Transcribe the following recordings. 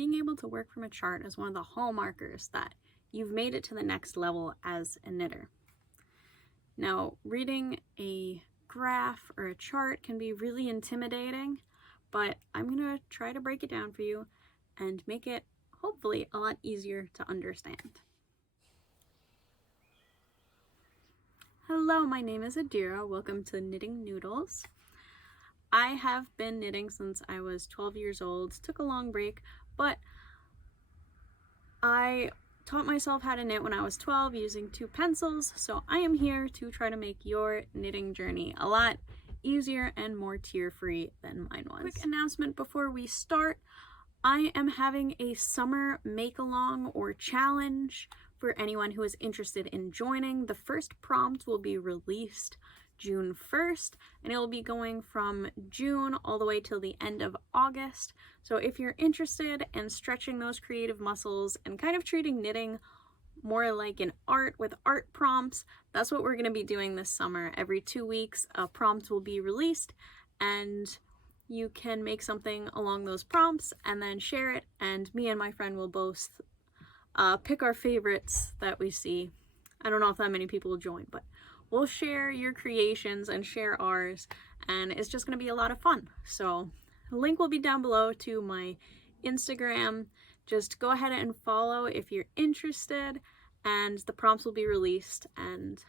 being able to work from a chart is one of the hallmarkers that you've made it to the next level as a knitter. Now, reading a graph or a chart can be really intimidating, but I'm going to try to break it down for you and make it hopefully a lot easier to understand. Hello, my name is Adira. Welcome to Knitting Noodles. I have been knitting since I was 12 years old. Took a long break, but I taught myself how to knit when I was 12 using 2 pencils, so I am here to try to make your knitting journey a lot easier and more tear-free than mine was. Quick announcement before we start. I am having a summer make-along or challenge for anyone who is interested in joining. The first prompt will be released June 1st, and it will be going from June all the way till the end of August. So if you're interested in stretching those creative muscles and kind of treating knitting more like an art with art prompts, that's what we're going to be doing this summer. Every 2 weeks, a prompt will be released, and you can make something along those prompts and then share it, and me and my friend will both pick our favorites that we see. I don't know if that many people will join, but we'll share your creations and share ours, and it's just going to be a lot of fun. So the link will be down below to my Instagram. Just go ahead and follow if you're interested, and the prompts will be released, and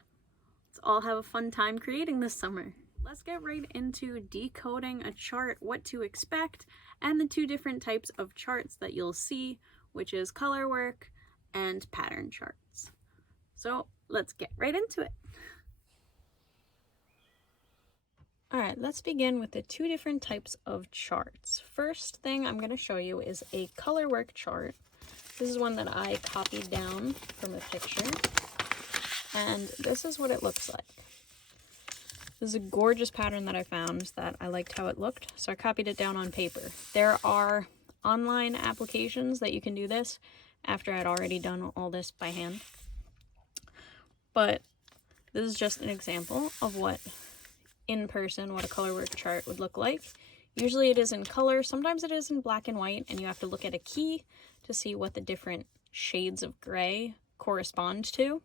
let's all have a fun time creating this summer. Let's get right into decoding a chart, what to expect, and the 2 different types of charts that you'll see, which is color work and pattern charts. So let's get right into it. Alright, let's begin with the 2 different types of charts. First thing I'm going to show you is a color work chart. This is one that I copied down from a picture, and this is what it looks like. This is a gorgeous pattern that I found that I liked how it looked, so I copied it down on paper. There are online applications that you can do this after I'd already done all this by hand. But this is just an example of what in person, what a color work chart would look like. Usually it is in color, sometimes it is in black and white, and you have to look at a key to see what the different shades of gray correspond to.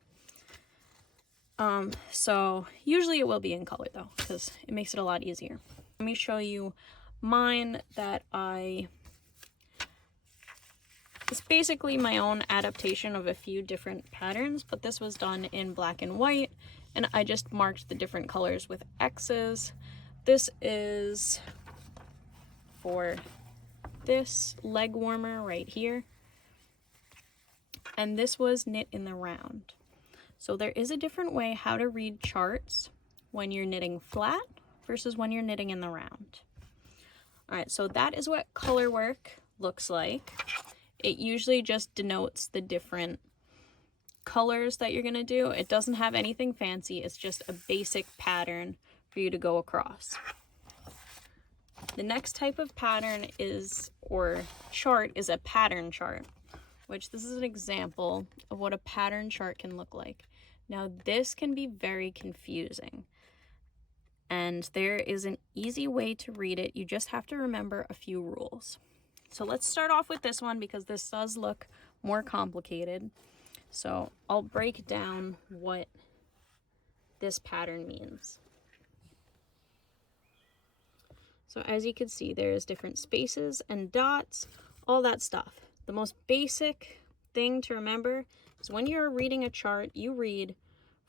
So usually it will be in color though, because it makes it a lot easier. Let me show you mine that it's basically my own adaptation of a few different patterns, but this was done in black and white, and I just marked the different colors with X's. This is for this leg warmer right here, and this was knit in the round. So there is a different way how to read charts when you're knitting flat versus when you're knitting in the round. All right, so that is what color work looks like. It usually just denotes the different colors that you're going to do. It doesn't have anything fancy. It's just a basic pattern for you to go across. The next type of pattern is, or chart, is a pattern chart, which this is an example of what a pattern chart can look like. Now this can be very confusing, and there is an easy way to read it. You just have to remember a few rules. So let's start off with this one because this does look more complicated. So I'll break down what this pattern means. So as you can see, there's different spaces and dots, all that stuff. The most basic thing to remember is when you're reading a chart, you read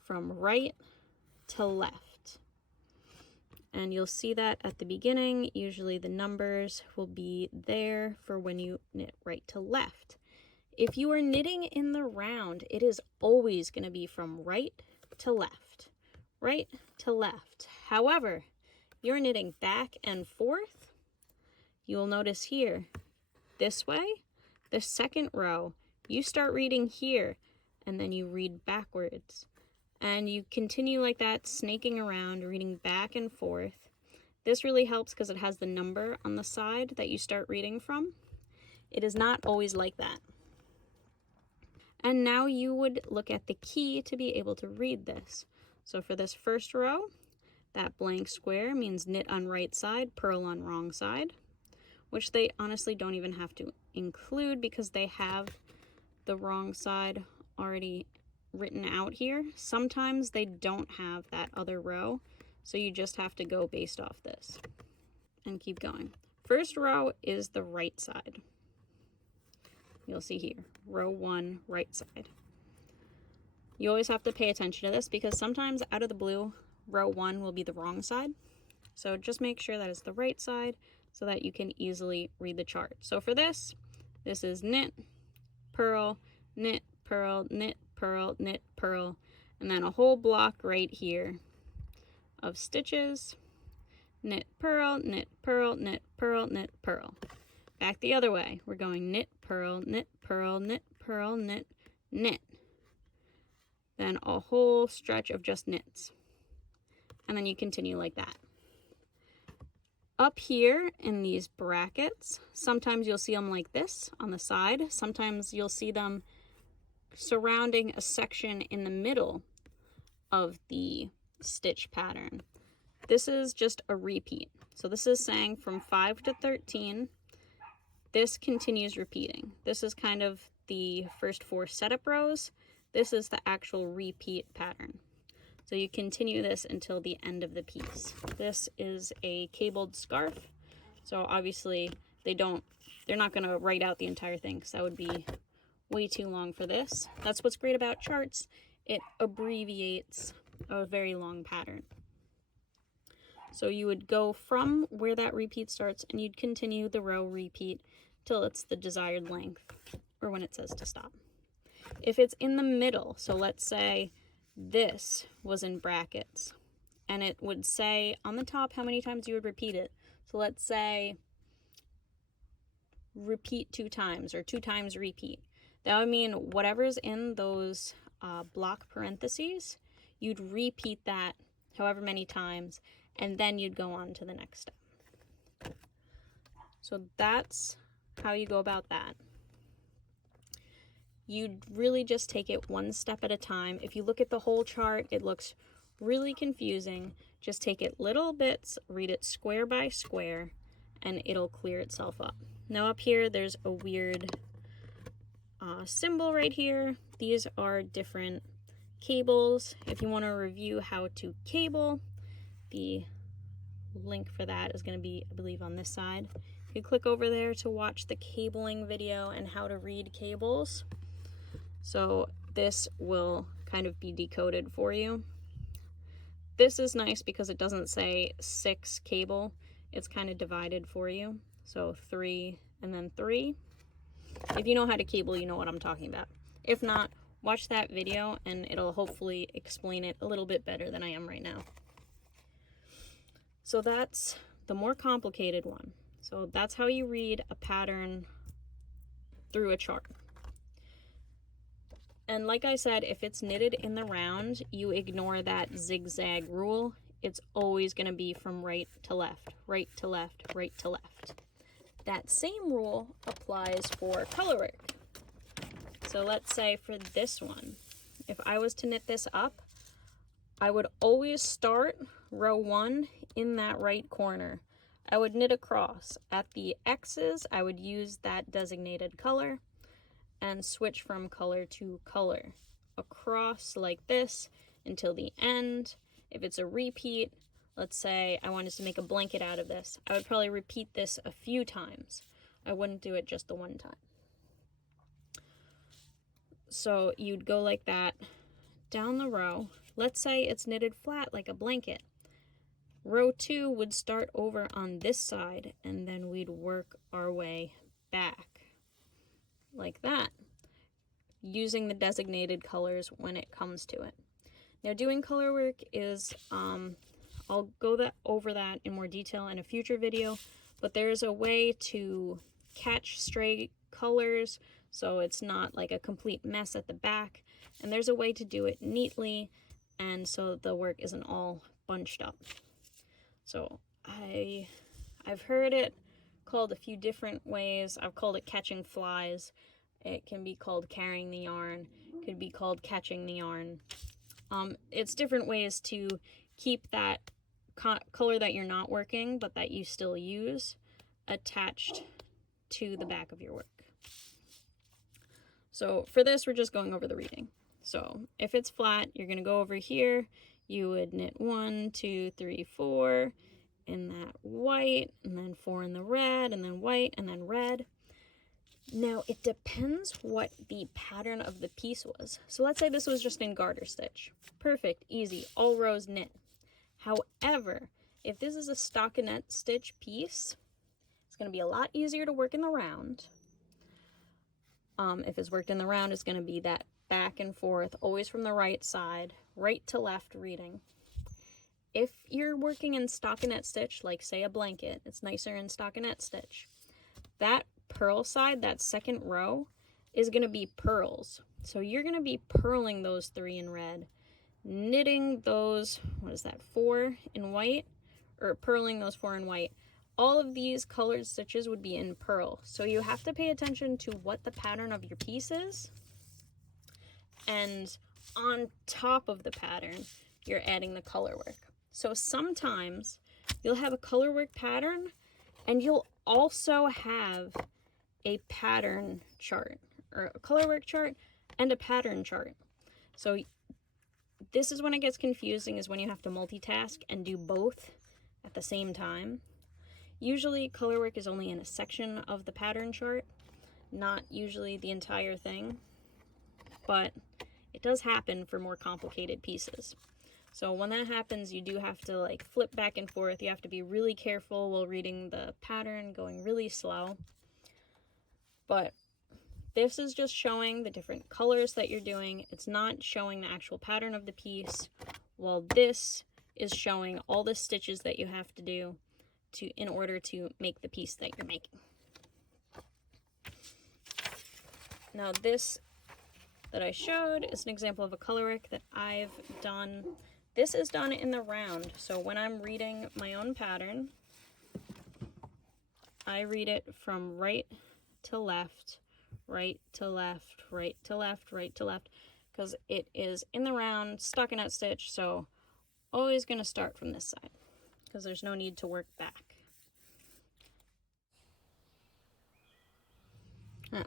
from right to left. And you'll see that at the beginning. Usually the numbers will be there for when you knit right to left. If you are knitting in the round, it is always going to be from right to left. Right to left. However, you're knitting back and forth, you'll notice here, this way, the second row, you start reading here, and then you read backwards. And you continue like that, snaking around, reading back and forth. This really helps because it has the number on the side that you start reading from. It is not always like that. And now you would look at the key to be able to read this. So for this first row, that blank square means knit on right side, purl on wrong side. which they honestly don't even have to include because they have the wrong side already written out here. Sometimes they don't have that other row, so you just have to go based off this and keep going. First row is the right side. You'll see here, row 1, right side. You always have to pay attention to this because sometimes out of the blue, row 1 will be the wrong side. So just make sure that it's the right side so that you can easily read the chart. So for this is knit, purl, knit, purl, knit, purl, knit, purl, and then a whole block right here of stitches, knit, purl, knit, purl, knit, purl, knit, purl. Back the other way, we're going knit, purl, knit, purl, knit, purl, knit, knit. Then a whole stretch of just knits. And then you continue like that. Up here in these brackets, sometimes you'll see them like this on the side. Sometimes you'll see them surrounding a section in the middle of the stitch pattern. This is just a repeat. So this is saying from 5 to 13, this continues repeating. This is kind of the first 4 setup rows. This is the actual repeat pattern. So you continue this until the end of the piece. This is a cabled scarf. So obviously they're not gonna write out the entire thing because that would be way too long for this. That's what's great about charts. It abbreviates a very long pattern. So you would go from where that repeat starts and you'd continue the row repeat till it's the desired length or when it says to stop. If it's in the middle, so let's say this was in brackets and it would say on the top how many times you would repeat it. So let's say repeat 2 times or 2 times repeat. That would mean whatever's in those block parentheses, you'd repeat that however many times and then you'd go on to the next step. So that's how you go about that. You'd really just take it one step at a time. If you look at the whole chart, it looks really confusing. Just take it little bits, read it square by square, and it'll clear itself up. Now up here, there's a weird symbol right here. These are different cables. If you want to review how to cable, the link for that is going to be, I believe, on this side. You click over there to watch the cabling video and how to read cables. So this will kind of be decoded for you. This is nice because it doesn't say 6 cable. It's kind of divided for you. So 3 and then 3. If you know how to cable, you know what I'm talking about. If not, watch that video and it'll hopefully explain it a little bit better than I am right now. So that's the more complicated one. So that's how you read a pattern through a chart. And like I said, if it's knitted in the round, you ignore that zigzag rule. It's always going to be from right to left, right to left, right to left. That same rule applies for colorwork. So let's say for this one, if I was to knit this up, I would always start row 1 in that right corner. I would knit across. At the X's, I would use that designated color and switch from color to color across like this until the end. If it's a repeat, let's say I wanted to make a blanket out of this, I would probably repeat this a few times. I wouldn't do it just the one time. So you'd go like that down the row. Let's say it's knitted flat like a blanket. Row 2 would start over on this side and then we'd work our way back like that, using the designated colors when it comes to it. Now doing color work is, I'll go over that in more detail in a future video, but there's a way to catch stray colors so it's not like a complete mess at the back, and there's a way to do it neatly and so the work isn't all bunched up. So I've heard it called a few different ways. I've called it catching flies. It can be called carrying the yarn. It could be called catching the yarn. It's different ways to keep that color that you're not working but that you still use attached to the back of your work. So for this, we're just going over the reading. So if it's flat, you're going to go over here. You would knit 1, 2, 3, 4 in that white, and then 4 in the red, and then white, and then red. Now, it depends what the pattern of the piece was. So let's say this was just in garter stitch. Perfect, easy, all rows knit. However, if this is a stockinette stitch piece, it's going to be a lot easier to work in the round. If it's worked in the round, it's going to be that back and forth, always from the right side, right to left reading. If you're working in stockinette stitch, like say a blanket, it's nicer in stockinette stitch. That purl side, that second row, is going to be purls. So you're going to be purling those 3 in red, knitting those, 4 in white, or purling those 4 in white. All of these colored stitches would be in purl. So you have to pay attention to what the pattern of your piece is. And on top of the pattern, you're adding the color work. So sometimes you'll have a color work pattern and you'll also have a pattern chart, or a color work chart and a pattern chart. So this is when it gets confusing, is when you have to multitask and do both at the same time. Usually color work is only in a section of the pattern chart, not usually the entire thing, but it does happen for more complicated pieces. So when that happens, you do have to like flip back and forth. You have to be really careful while reading the pattern, going really slow. But this is just showing the different colors that you're doing. It's not showing the actual pattern of the piece, while this is showing all the stitches that you have to do in order to make the piece that you're making. Now this that I showed is an example of a color work that I've done. This is done in the round. So when I'm reading my own pattern, I read it from right to left, right to left, right to left, right to left, because it is in the round, stockinette stitch, so always going to start from this side, because there's no need to work back.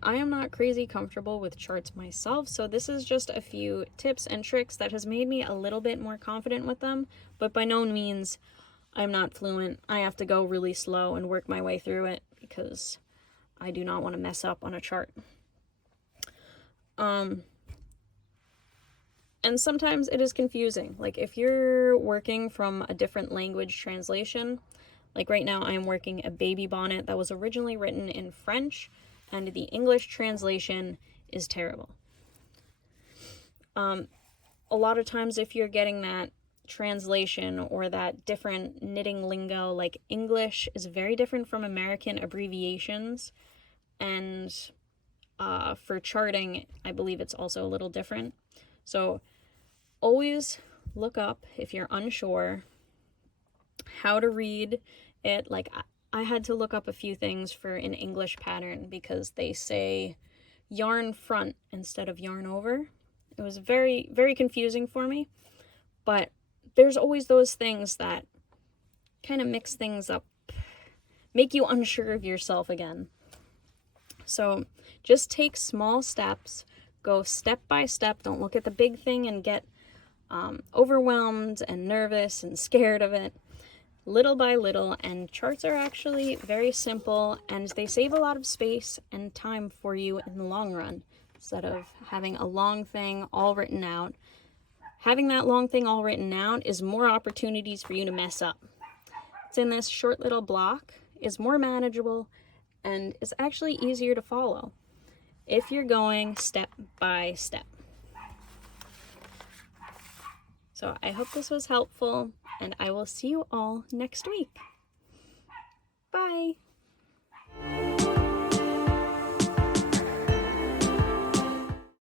I am not crazy comfortable with charts myself, so this is just a few tips and tricks that has made me a little bit more confident with them, but by no means I'm not fluent. I have to go really slow and work my way through it because I do not want to mess up on a chart. And sometimes it is confusing. Like if you're working from a different language translation, like right now I'm working a baby bonnet that was originally written in French, and the English translation is terrible. A lot of times if you're getting that translation or that different knitting lingo, like English is very different from American abbreviations, and for charting, I believe it's also a little different. So always look up, if you're unsure, how to read it. Like I had to look up a few things for an English pattern because they say yarn front instead of yarn over. It was very, very confusing for me, but there's always those things that kind of mix things up, make you unsure of yourself again. So just take small steps, go step by step. Don't look at the big thing and get overwhelmed and nervous and scared of it. Little by little, and charts are actually very simple, and they save a lot of space and time for you in the long run. Instead of having a long thing all written out, having that long thing all written out is more opportunities for you to mess up. It's in this short little block, is more manageable, and is actually easier to follow if you're going step by step. So I hope this was helpful, and I will see you all next week. Bye!